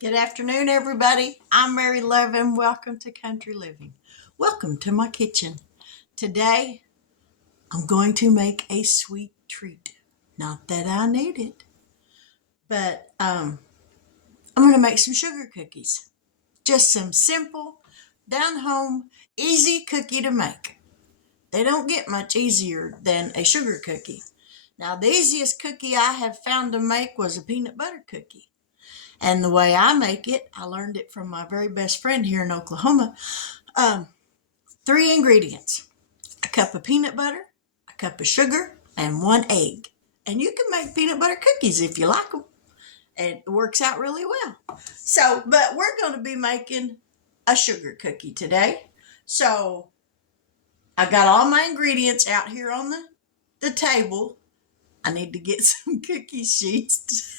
Good afternoon, everybody. I'm Mary Levin. Welcome to Country Living. Welcome to my kitchen. Today, I'm going to make a sweet treat. Not that I need it, but I'm going to make some sugar cookies. Just some simple, down home, easy cookie to make. They don't get much easier than a sugar cookie. Now, the easiest cookie I have found to make was a peanut butter cookie. And the way I make it, I learned it from my very best friend here in Oklahoma. Um, 3 ingredients: a cup of peanut butter, a cup of sugar, and 1 egg. And you can make peanut butter cookies if you like them. And it works out really well. But we're going to be making a sugar cookie today. So I got all my ingredients out here on the table. I need to get some cookie sheets.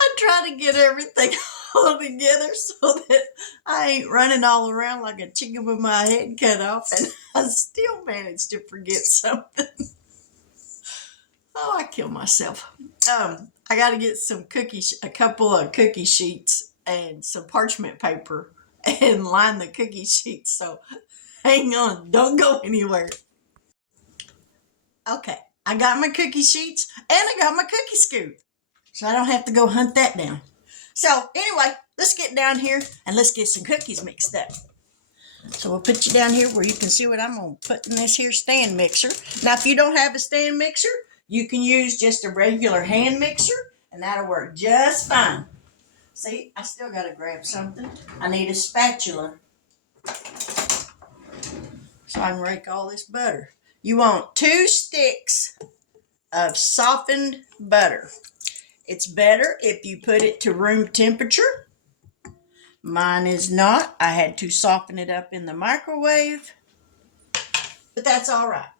I try to get everything all together so that I ain't running all around like a chicken with my head cut off, and I still managed to forget something. Oh, I kill myself. I got to get a couple of cookie sheets and some parchment paper and line the cookie sheets. So hang on, don't go anywhere. Okay, I got my cookie sheets and I got my cookie scoop, so I don't have to go hunt that down. So anyway, let's get down here and let's get some cookies mixed up. So we'll put you down here where you can see what I'm going to put in this here stand mixer. Now, if you don't have a stand mixer, you can use just a regular hand mixer, and that'll work just fine. See, I still got to grab something. I need a spatula so I can rake all this butter. You want 2 sticks of softened butter. It's better if you put it to room temperature. Mine is not. I had to soften it up in the microwave, but that's all right.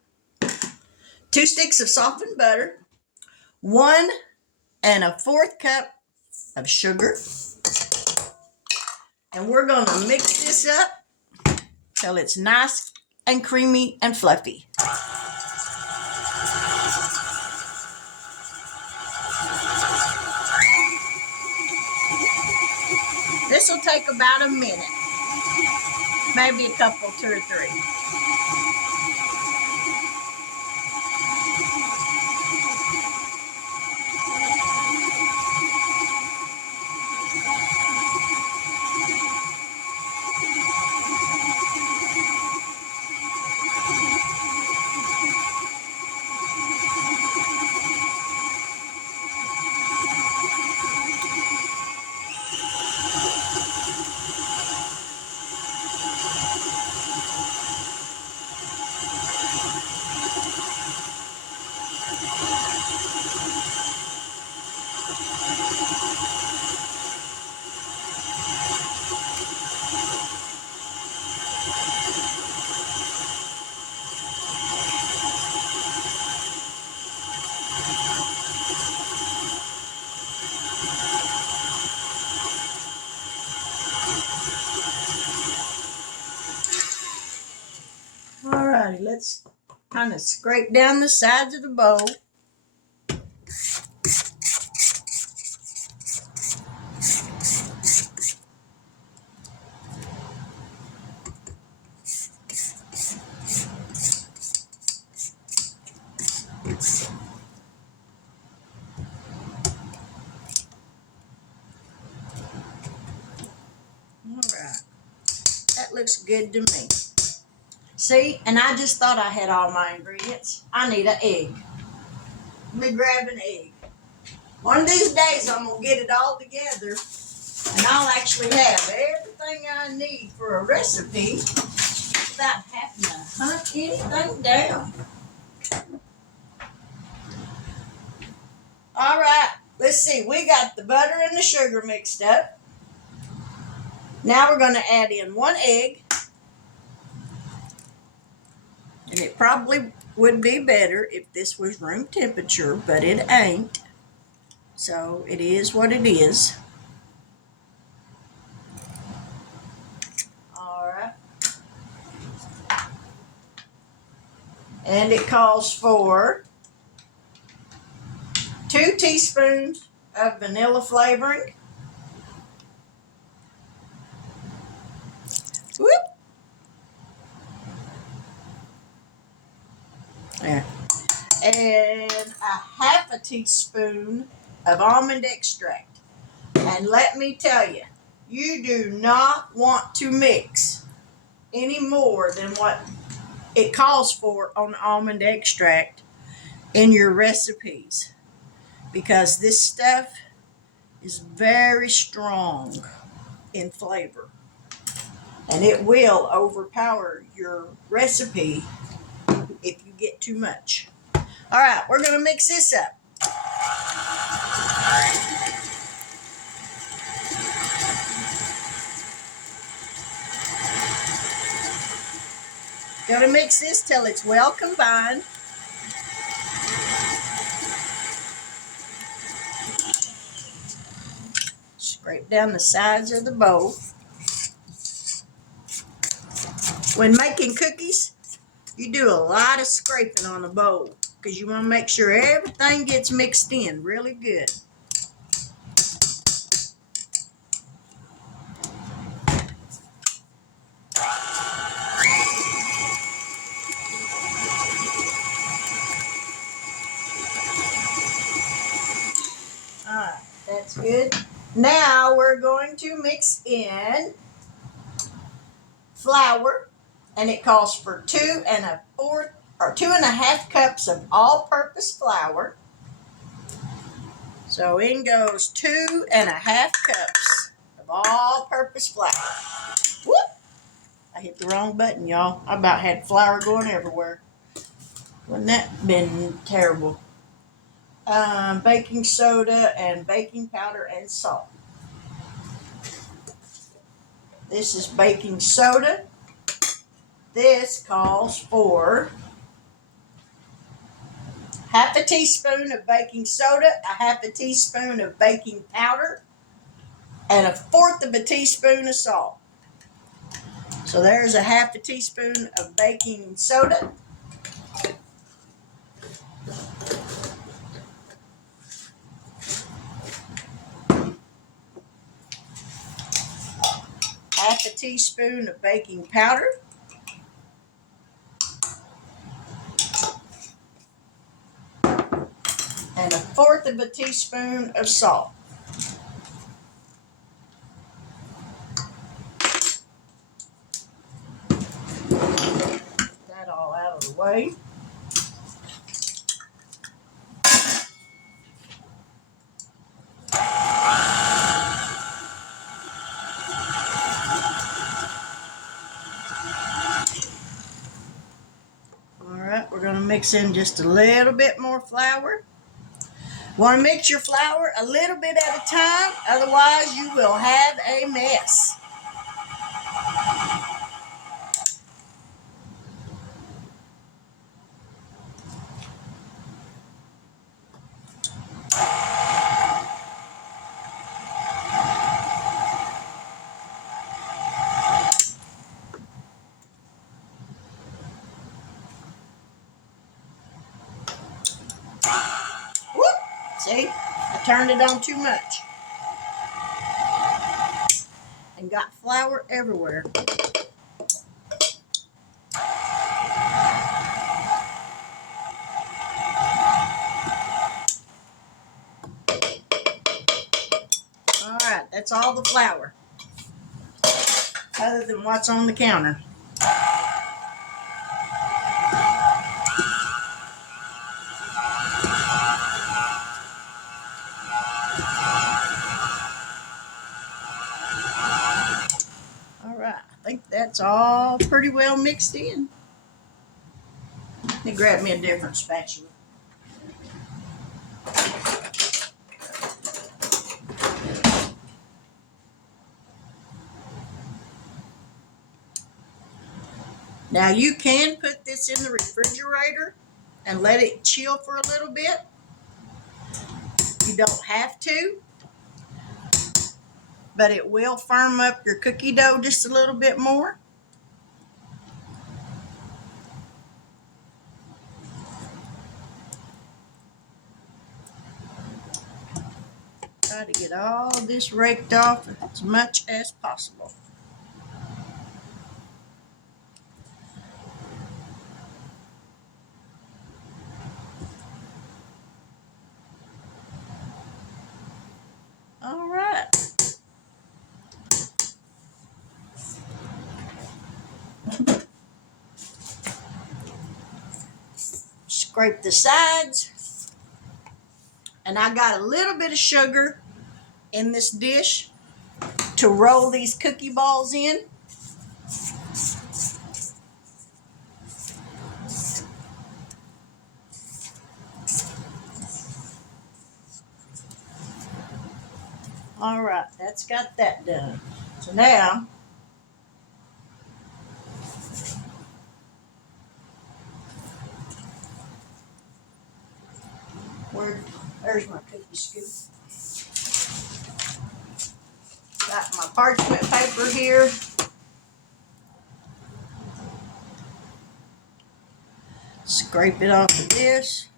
2 sticks of softened butter, 1 1/4 cup of sugar, and we're going to mix this up till it's nice and creamy and fluffy. This will take about a minute, maybe a couple, 2 or 3. Alrighty, let's kind of scrape down the sides of the bowl. Alright, that looks good to me. See, and I just thought I had all my ingredients. I need an egg. Let me grab an egg. One of these days I'm going to get it all together and I'll actually have everything I need for a recipe without having to hunt anything down. All right, let's see. We got the butter and the sugar mixed up. Now we're going to add in 1 egg. And it probably would be better if this was room temperature, but it ain't. So it is what it is. All right. And it calls for 2 teaspoons of vanilla flavoring. Whoop. There. And a half a teaspoon of almond extract. And let me tell you, you do not want to mix any more than what it calls for on almond extract in your recipes, because this stuff is very strong in flavor and it will overpower your recipe if you get too much. All right, we're going to mix this up. Going to mix this till it's well combined. Scrape down the sides of the bowl. When making cookies, you do a lot of scraping on the bowl because you want to make sure everything gets mixed in really good. Alright, that's good. Now we're going to mix in flour, and it calls for 2.5 cups of all-purpose flour. So in goes 2.5 cups of all-purpose flour. Whoop! I hit the wrong button, y'all. I about had flour going everywhere. Wouldn't that been terrible? Baking soda and baking powder and salt. This is baking soda. This calls for half a teaspoon of baking soda, a half a teaspoon of baking powder, and 1/4 teaspoon of salt. So there's a half a teaspoon of baking soda. Half a teaspoon of baking powder. And 1/4 teaspoon of salt. That all out of the way. Alright, we're going to mix in just a little bit more flour. Want to mix your flour a little bit at a time, otherwise you will have a mess. Whoop! See, I turned it on too much and got flour everywhere. Alright, that's all the flour, other than what's on the counter. Alright, I think that's all pretty well mixed in. Let me grab me a different spatula. Now you can put this in the refrigerator and let it chill for a little bit. You don't have to, but it will firm up your cookie dough just a little bit more. Try to get all this raked off as much as possible. All right. Scrape the sides. And I got a little bit of sugar in this dish to roll these cookie balls in. All right, that's got that done. So now, there's my cookie scoop. Got my parchment paper here. Scrape it off of this,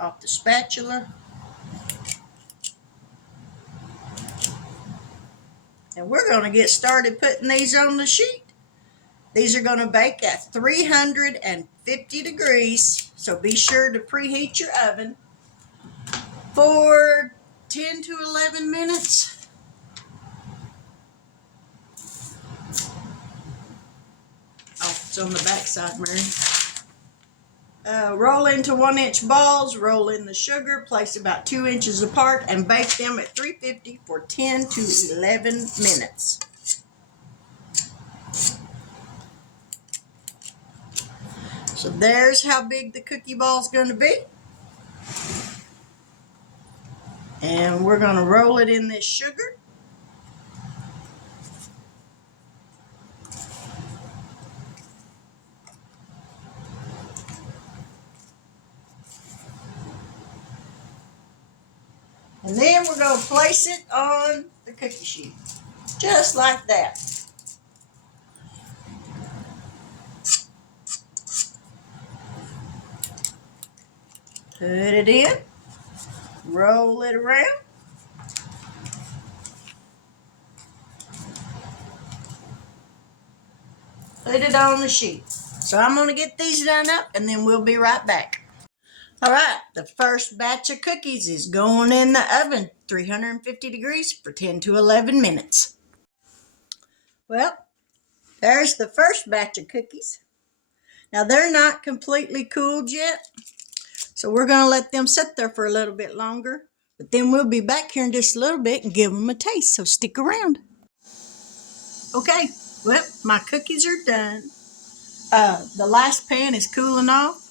off the spatula. And we're going to get started putting these on the sheet. These are going to bake at 350 degrees, so be sure to preheat your oven for 10 to 11 minutes. Oh, it's on the back side, Mary. Roll into 1-inch balls, roll in the sugar, place about 2 inches apart, and bake them at 350 for 10 to 11 minutes. So there's how big the cookie ball is going to be. And we're going to roll it in this sugar. And then we're going to place it on the cookie sheet, just like that. Put it in, roll it around. Put it on the sheet. So I'm going to get these done up and then we'll be right back. All right, the first batch of cookies is going in the oven, 350 degrees for 10 to 11 minutes. Well, there's the first batch of cookies. Now they're not completely cooled yet, so we're going to let them sit there for a little bit longer. But then we'll be back here in just a little bit and give them a taste, so stick around. Okay, well, my cookies are done. The last pan is cooling off,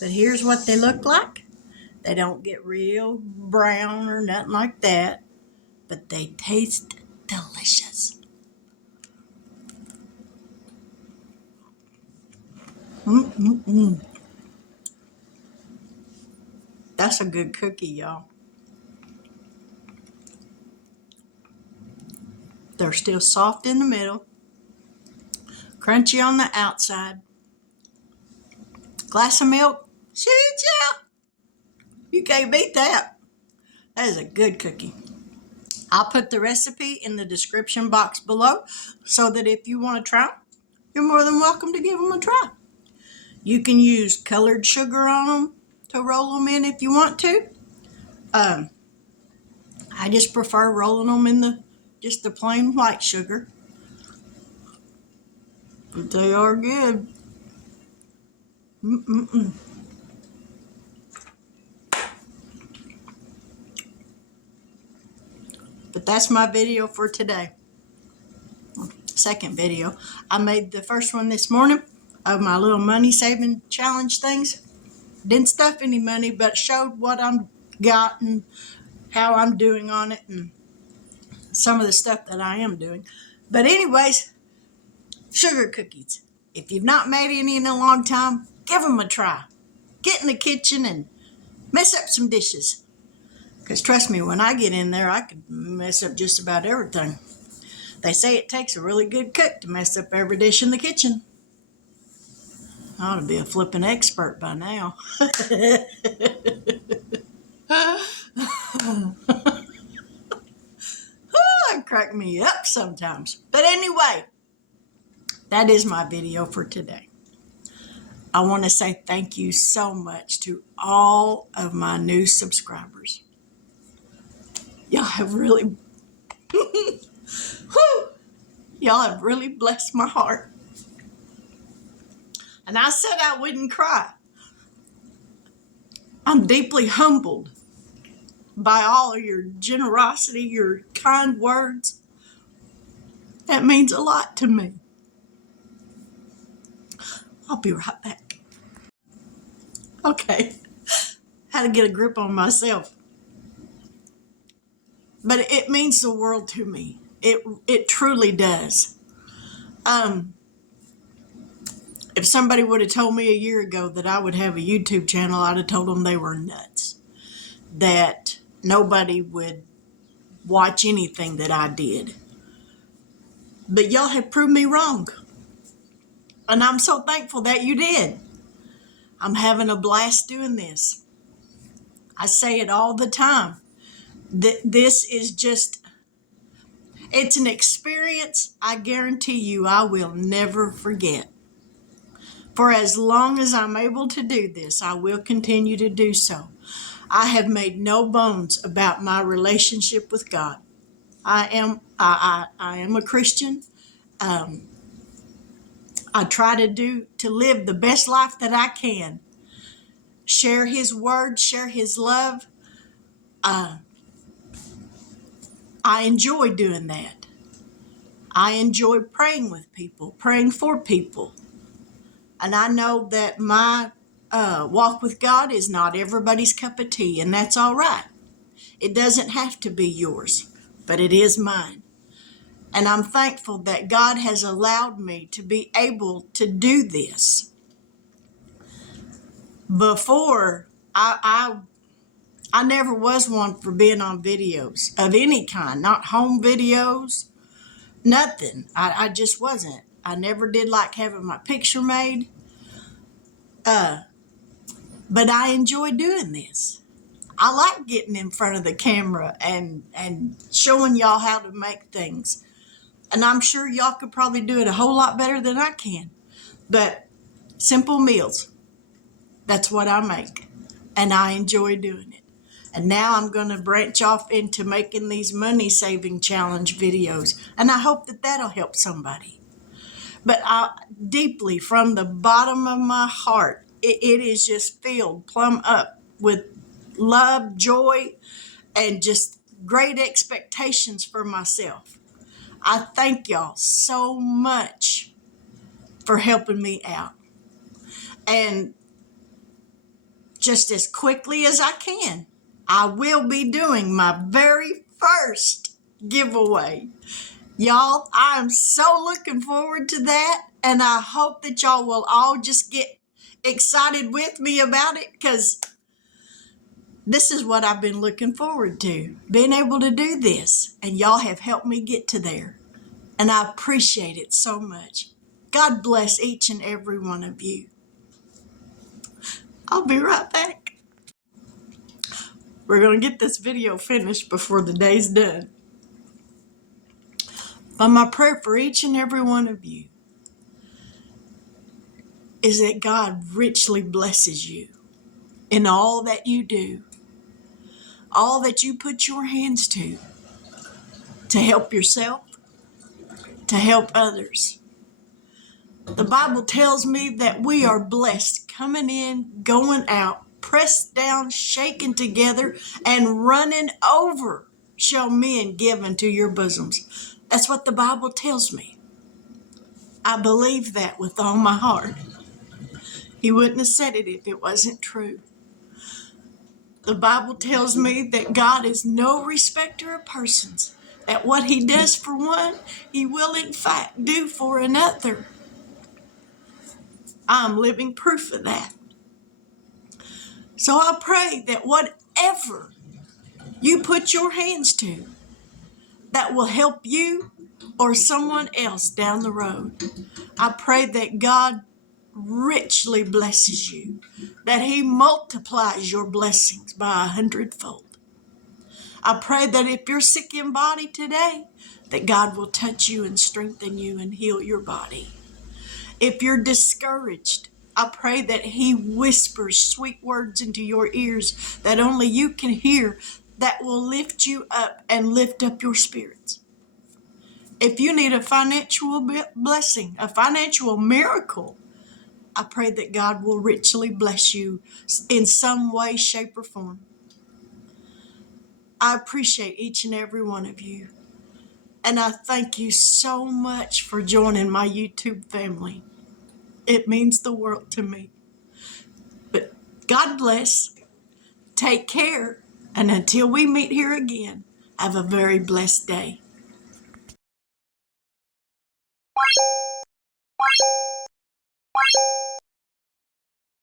but here's what they look like. They don't get real brown or nothing like that, but they taste delicious. That's a good cookie, y'all. They're still soft in the middle, crunchy on the outside. Glass of milk, shoot ya! You can't beat that. That is a good cookie. I'll put the recipe in the description box below so that if you want to try them, you're more than welcome to give them a try. You can use colored sugar on them to roll them in if you want to. I just prefer rolling them in just the plain white sugar. But they are good. But that's my video for today. Second video. I made the first one this morning of my little money saving challenge things. Didn't stuff any money, but showed what I'm got and how I'm doing on it and some of the stuff that I am doing. But anyways, sugar cookies. If you've not made any in a long time, give them a try. Get in the kitchen and mess up some dishes. Because trust me, when I get in there, I could mess up just about everything. They say it takes a really good cook to mess up every dish in the kitchen. I ought to be a flipping expert by now. crack me up sometimes. But anyway, that is my video for today. I want to say thank you so much to all of my new subscribers. Y'all have really, y'all have really blessed my heart. And I said I wouldn't cry. I'm deeply humbled by all of your generosity, your kind words. That means a lot to me. I'll be right back. Okay, how to get a grip on myself. But it means the world to me. It truly does. If somebody would have told me a year ago that I would have a YouTube channel, I'd have told them they were nuts. That nobody would watch anything that I did. But y'all have proved me wrong. And I'm so thankful that you did. I'm having a blast doing this. I say it all the time. This is just, it's an experience I guarantee you I will never forget. For as long as I'm able to do this, I will continue to do so. I have made no bones about my relationship with God. I am a Christian. I try to live the best life that I can. Share His word, share His love. I enjoy doing that. I enjoy praying with people, praying for people. And I know that my walk with God is not everybody's cup of tea, and that's all right. It doesn't have to be yours, but it is mine. And I'm thankful that God has allowed me to be able to do this. Before, I never was one for being on videos of any kind, not home videos, nothing. I just wasn't. I never did like having my picture made. But I enjoy doing this. I like getting in front of the camera and showing y'all how to make things. And I'm sure y'all could probably do it a whole lot better than I can. But simple meals, that's what I make. And I enjoy doing it. And now I'm going to branch off into making these money saving challenge videos. And I hope that that'll help somebody. But deeply from the bottom of my heart, it is just filled plumb up with love, joy, and just great expectations for myself. I thank y'all so much for helping me out. And just as quickly as I can, I will be doing my very first giveaway. Y'all, I'm so looking forward to that. And I hope that y'all will all just get excited with me about it, because this is what I've been looking forward to, being able to do this. And y'all have helped me get to there. And I appreciate it so much. God bless each and every one of you. I'll be right back. We're going to get this video finished before the day's done. But my prayer for each and every one of you is that God richly blesses you in all that you do, all that you put your hands to help yourself, to help others. The Bible tells me that we are blessed coming in, going out, pressed down, shaken together, and running over shall men give into your bosoms. That's what the Bible tells me. I believe that with all my heart. He wouldn't have said it if it wasn't true. The Bible tells me that God is no respecter of persons, that what He does for one, He will in fact do for another. I'm living proof of that. So I pray that whatever you put your hands to, that will help you or someone else down the road. I pray that God richly blesses you, that He multiplies your blessings by 100-fold. I pray that if you're sick in body today, that God will touch you and strengthen you and heal your body. If you're discouraged, I pray that He whispers sweet words into your ears that only you can hear, that will lift you up and lift up your spirits. If you need a financial blessing, a financial miracle, I pray that God will richly bless you in some way, shape, or form. I appreciate each and every one of you. And I thank you so much for joining my YouTube family. It means the world to me. But God bless. Take care. And until we meet here again, have a very blessed day.